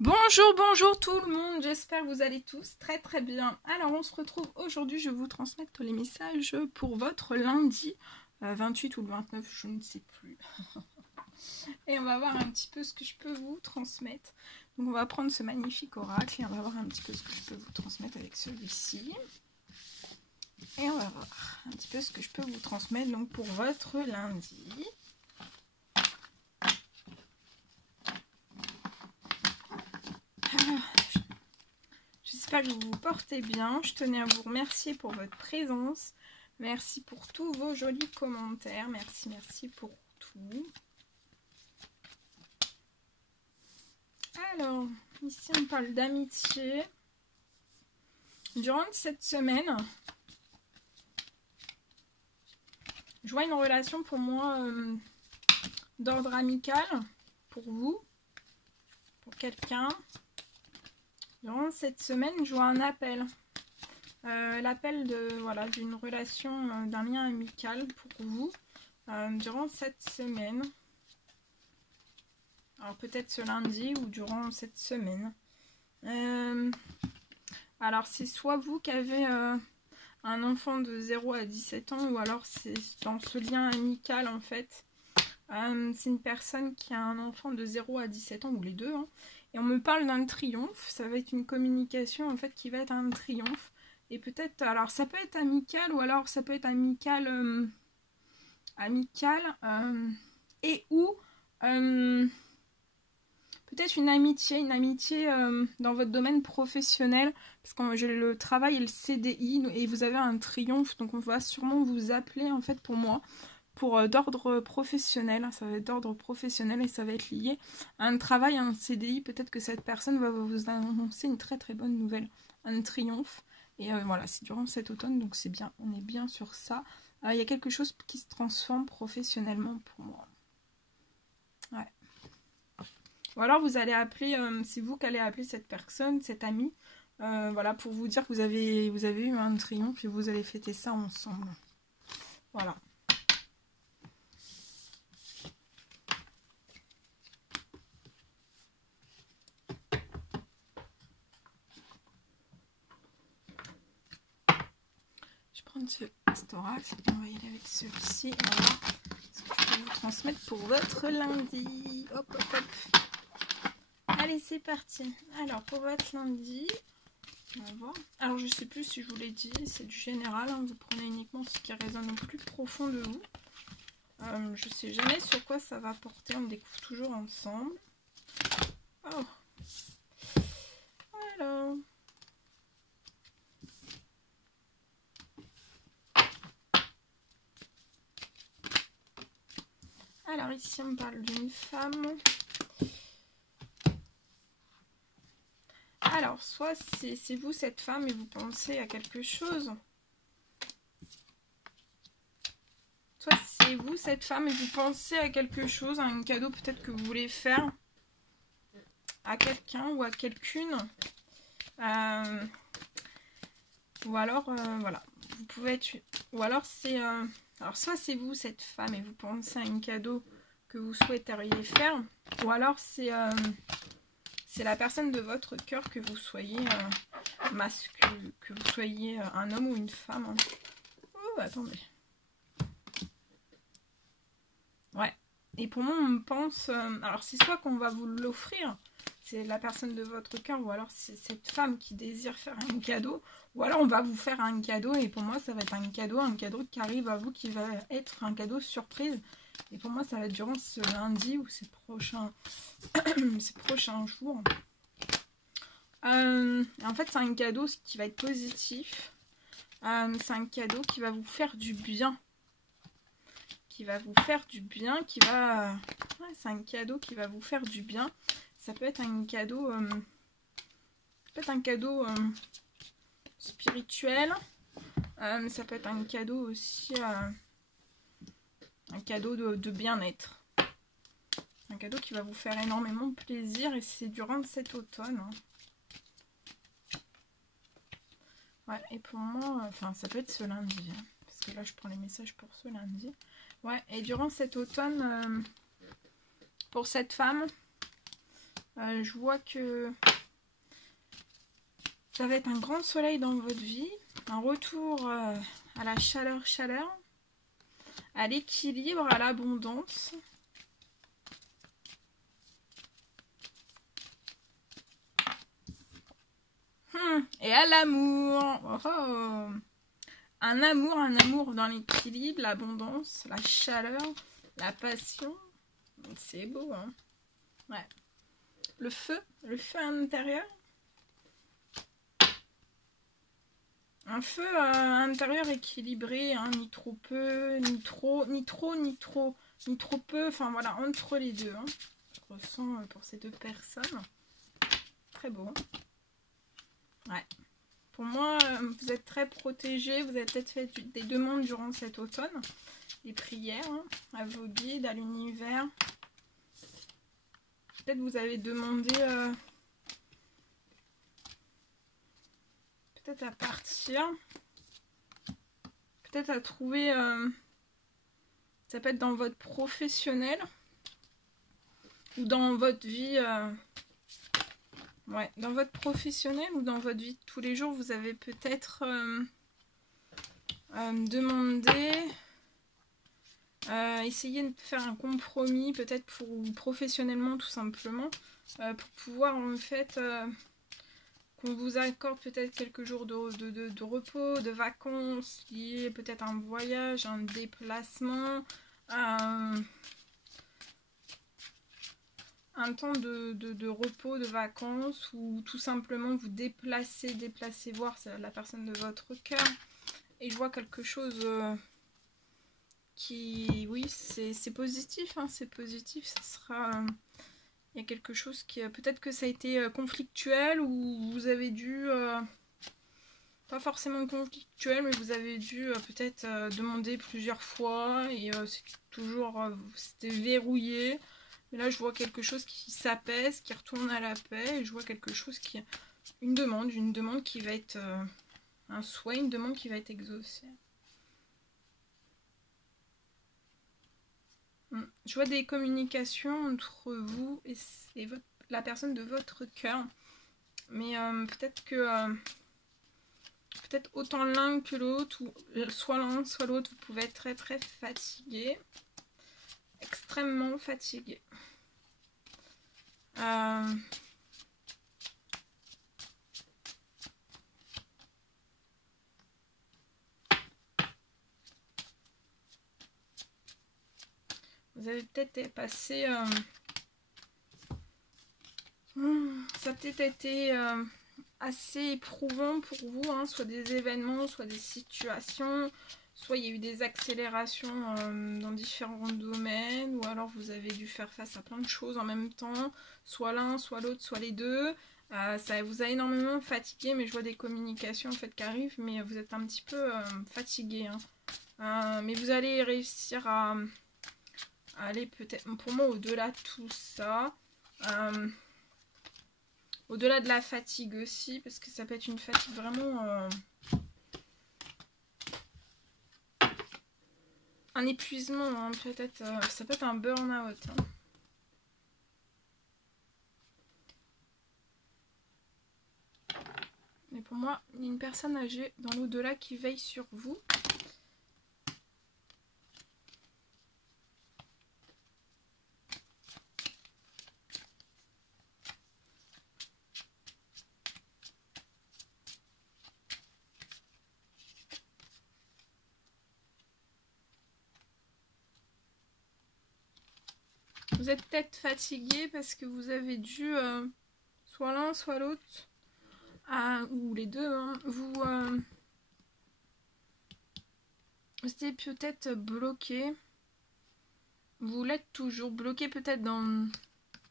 Bonjour, bonjour tout le monde, j'espère que vous allez tous très très bien. Alors on se retrouve aujourd'hui, je vais vous transmettre les messages pour votre lundi 28 ou le 29, je ne sais plus. Et on va voir un petit peu ce que je peux vous transmettre. Donc on va prendre ce magnifique oracle et on va voir un petit peu ce que je peux vous transmettre avec celui-ci. Et on va voir un petit peu ce que je peux vous transmettre donc pour votre lundi. J'espère que vous vous portez bien. Je tenais à vous remercier pour votre présence. Merci pour tous vos jolis commentaires. Merci pour tout. Alors, ici on parle d'amitié. Durant cette semaine, je vois une relation pour moi d'ordre amical pour vous, pour quelqu'un. Durant cette semaine, je vois un appel. L'appel d'une relation, d'un lien amical pour vous durant cette semaine. Alors peut-être ce lundi ou durant cette semaine. Alors c'est soit vous qui avez un enfant de 0 à 17 ans ou alors c'est dans ce lien amical en fait. C'est une personne qui a un enfant de 0 à 17 ans ou les deux. Hein, et on me parle d'un triomphe. Ça va être une communication en fait qui va être un triomphe. Et peut-être, alors ça peut être amical ou alors ça peut être amical, et ou peut-être une amitié dans votre domaine professionnel, parce que j'ai le travail et le CDI et vous avez un triomphe, donc on va sûrement vous appeler en fait pour moi, pour d'ordre professionnel, ça va être d'ordre professionnel et ça va être lié à un travail, à un CDI, peut-être que cette personne va vous annoncer une très très bonne nouvelle, un triomphe, et voilà, c'est durant cet automne, donc c'est bien, on est bien sur ça. Il y a quelque chose qui se transforme professionnellement pour moi. Ouais. Ou alors vous allez appeler, c'est vous qui allez appeler cette personne, cet ami, voilà, pour vous dire que vous avez eu un triomphe et vous allez fêter ça ensemble. Voilà. Je vais prendre cet oracle et on va y aller avec celui-ci. On va voir ce que je peux vous transmettre pour votre lundi. Hop, hop, hop. Allez, c'est parti. Alors, pour votre lundi, on va voir. Alors, je sais plus si je vous l'ai dit, c'est du général. Hein, vous prenez uniquement ce qui résonne au plus profond de vous. Je sais jamais sur quoi ça va porter. On découvre toujours ensemble. Oh. Alors. Alors, ici, on parle d'une femme. Alors, soit c'est vous cette femme et vous pensez à quelque chose. Soit c'est vous cette femme et vous pensez à quelque chose, à un cadeau peut-être que vous voulez faire à quelqu'un ou à quelqu'une. Ou alors, voilà, vous pouvez être... Ou alors c'est... alors soit c'est vous cette femme et vous pensez à un cadeau que vous souhaiteriez faire. Ou alors c'est la personne de votre cœur, que vous soyez masculin, que vous soyez un homme ou une femme. Hein. Oh, attendez. Ouais. Et pour moi, on pense... alors, c'est soit qu'on va vous l'offrir, c'est la personne de votre cœur, ou alors c'est cette femme qui désire faire un cadeau, ou alors on va vous faire un cadeau, et pour moi, ça va être un cadeau qui arrive à vous, qui va être un cadeau surprise. Et pour moi, ça va être durant ce lundi ou ces prochains jours. En fait, c'est un cadeau qui va être positif. C'est un cadeau qui va vous faire du bien. Qui va vous faire du bien, qui va... Ouais, c'est un cadeau qui va vous faire du bien. Ça peut être un cadeau... spirituel. Ça peut être un cadeau aussi... un cadeau de bien-être. Un cadeau qui va vous faire énormément plaisir et c'est durant cet automne. Hein. Ouais, et pour moi, enfin, ça peut être ce lundi. Hein, parce que là, je prends les messages pour ce lundi. Ouais, et durant cet automne, pour cette femme, Je vois que ça va être un grand soleil dans votre vie, un retour à la chaleur, à l'équilibre, à l'abondance. Et à l'amour. Oh, oh. Un amour dans l'équilibre, l'abondance, la chaleur, la passion. C'est beau, hein. Ouais. Le feu à l'intérieur. Un feu à l'intérieur équilibré, hein, ni trop peu, ni trop peu, enfin voilà, entre les deux. Hein. Je ressens pour ces deux personnes. Très beau. Ouais. Pour moi, vous êtes très protégés, vous avez peut-être fait des demandes durant cet automne, des prières hein, à vos guides, à l'univers. Peut-être vous avez demandé peut-être à partir, peut-être à trouver, ça peut être dans votre professionnel ou dans votre vie, ouais, dans votre professionnel ou dans votre vie de tous les jours, vous avez peut-être demandé, essayer de faire un compromis, peut-être pour professionnellement tout simplement, pour pouvoir en fait qu'on vous accorde peut-être quelques jours de repos, de vacances, liés peut-être à un voyage, un déplacement, un temps de repos, de vacances, ou tout simplement vous déplacer, voir la personne de votre cœur. Et je vois quelque chose qui, oui, c'est positif, hein, c'est positif, ça sera... il y a quelque chose qui... peut-être que ça a été conflictuel, ou vous avez dû... pas forcément conflictuel, mais vous avez dû peut-être demander plusieurs fois, et c'est toujours... c'était verrouillé. Mais là, je vois quelque chose qui s'apaise, qui retourne à la paix, et je vois quelque chose qui... une demande qui va être... un souhait, une demande qui va être exaucée. Je vois des communications entre vous et la personne de votre cœur. Mais peut-être que... peut-être autant l'un que l'autre, ou soit l'un, soit l'autre, vous pouvez être très très fatigué. Extrêmement fatigué. Vous avez peut-être passé... ça a peut-être été assez éprouvant pour vous, hein, soit des événements, soit des situations, soit il y a eu des accélérations dans différents domaines, ou alors vous avez dû faire face à plein de choses en même temps, soit l'un, soit l'autre, soit les deux. Ça vous a énormément fatigué, mais je vois des communications en fait qui arrivent, mais vous êtes un petit peu fatigué. Hein. Mais vous allez réussir à aller peut-être, pour moi, au-delà de tout ça. Au-delà de la fatigue aussi, parce que ça peut être une fatigue vraiment... un épuisement, hein, peut-être. Ça peut être un burn-out. Hein. Mais pour moi, il y a une personne âgée dans l'au-delà qui veille sur vous. Vous êtes peut-être fatigué parce que vous avez dû, soit l'un, soit l'autre, ou les deux, hein, vous étiez peut-être bloqué. Vous l'êtes toujours bloqué peut-être dans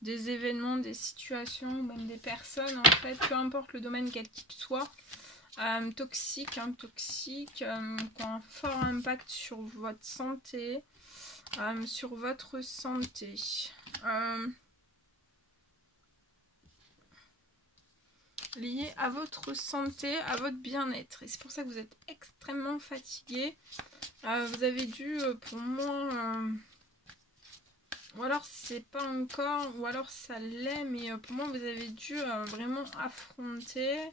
des événements, des situations, même des personnes, en fait, peu importe le domaine quel qu'il soit. Toxique, hein, qui ont un fort impact sur votre santé, lié à votre santé, à votre bien-être. Et c'est pour ça que vous êtes extrêmement fatigué. Vous avez dû, pour moi, Ou alors c'est pas encore, ou alors ça l'est, mais pour moi vous avez dû vraiment affronter,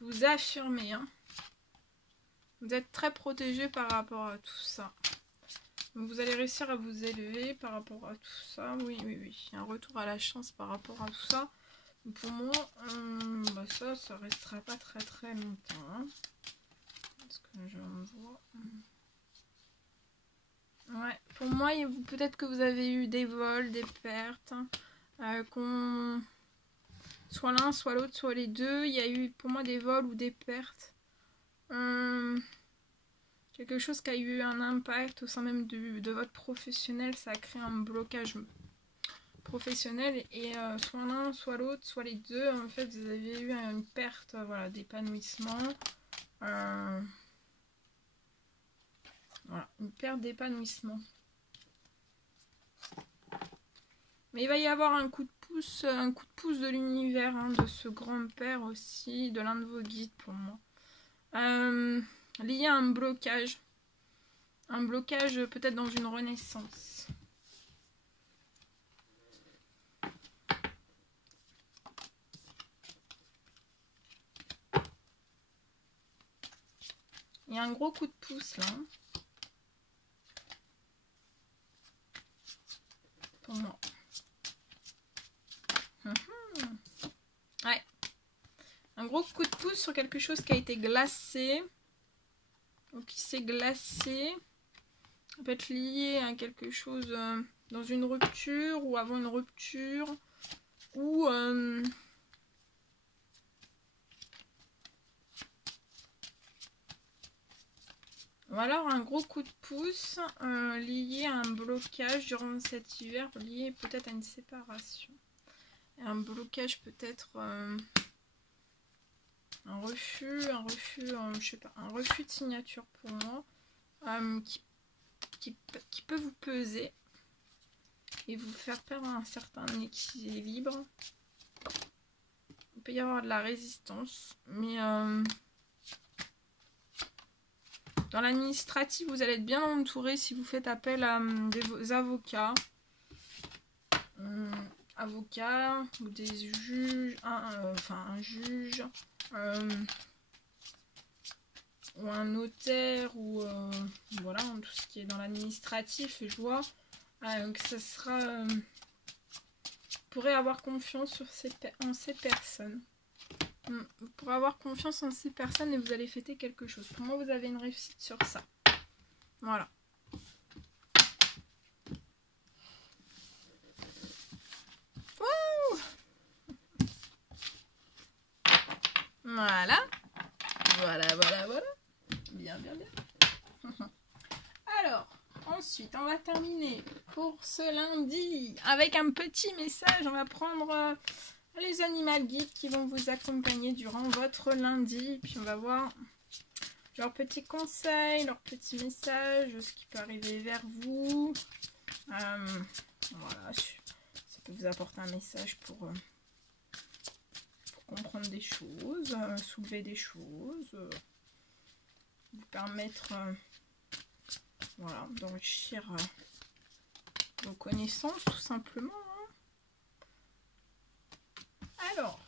vous affirmer. Hein. Vous êtes très protégé par rapport à tout ça. Donc vous allez réussir à vous élever par rapport à tout ça. Oui, oui, oui. Un retour à la chance par rapport à tout ça. Pour moi, bah ça restera pas très très longtemps. Hein. Parce que je vois. Ouais, pour moi, peut-être que vous avez eu des vols, des pertes, qu'on soit l'un, soit l'autre, soit les deux. Il y a eu pour moi des vols ou des pertes. Quelque chose qui a eu un impact au sein même de votre professionnel, ça a créé un blocage professionnel et soit l'un, soit l'autre, soit les deux, en fait vous avez eu une perte voilà, d'épanouissement. Voilà, une perte d'épanouissement. Mais il va y avoir un coup de pouce de l'univers, hein, de ce grand-père aussi, de l'un de vos guides pour moi. Lié à un blocage. Un blocage peut-être dans une renaissance. Il y a un gros coup de pouce là. Pour moi. Ouais. Un gros coup de pouce sur quelque chose qui a été glacé. Ou qui s'est glacé. Ça peut être lié à quelque chose dans une rupture ou avant une rupture. Ou alors un gros coup de pouce lié à un blocage durant cet hiver, lié peut-être à une séparation. Et un blocage peut-être un refus, je sais pas, un refus de signature pour moi qui peut vous peser et vous faire perdre un certain équilibre. Il peut y avoir de la résistance, mais dans l'administratif, vous allez être bien entouré si vous faites appel à des avocats. Avocats ou des juges, un juge, ou un notaire, ou voilà, tout ce qui est dans l'administratif, je vois que ça sera... vous pourrez avoir confiance en ces personnes. Vous pourrez avoir confiance en ces personnes et vous allez fêter quelque chose. Pour moi, vous avez une réussite sur ça. Voilà. Wouh! Voilà. Voilà. Bien. Alors, ensuite, on va terminer pour ce lundi avec un petit message. On va prendre... les animal guides qui vont vous accompagner durant votre lundi. Puis on va voir leurs petits conseils, leurs petits messages, ce qui peut arriver vers vous. Voilà, ça peut vous apporter un message pour comprendre des choses, soulever des choses, vous permettre voilà, d'enrichir vos connaissances tout simplement. Alors,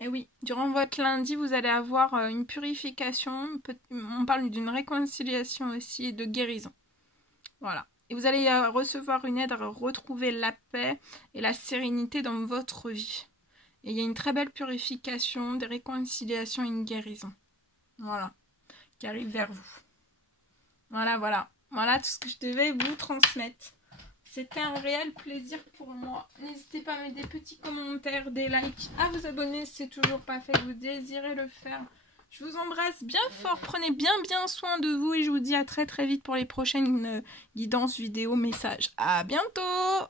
et oui, durant votre lundi, vous allez avoir une purification, on parle d'une réconciliation aussi et de guérison. Voilà. Et vous allez recevoir une aide à retrouver la paix et la sérénité dans votre vie. Et il y a une très belle purification, des réconciliations et une guérison. Voilà. Qui arrive vers vous. Voilà tout ce que je devais vous transmettre. C'était un réel plaisir pour moi. N'hésitez pas à mettre des petits commentaires, des likes, à vous abonner si c'est toujours pas fait, vous désirez le faire. Je vous embrasse bien fort, prenez bien soin de vous et je vous dis à très vite pour les prochaines guidances vidéo messages. À bientôt!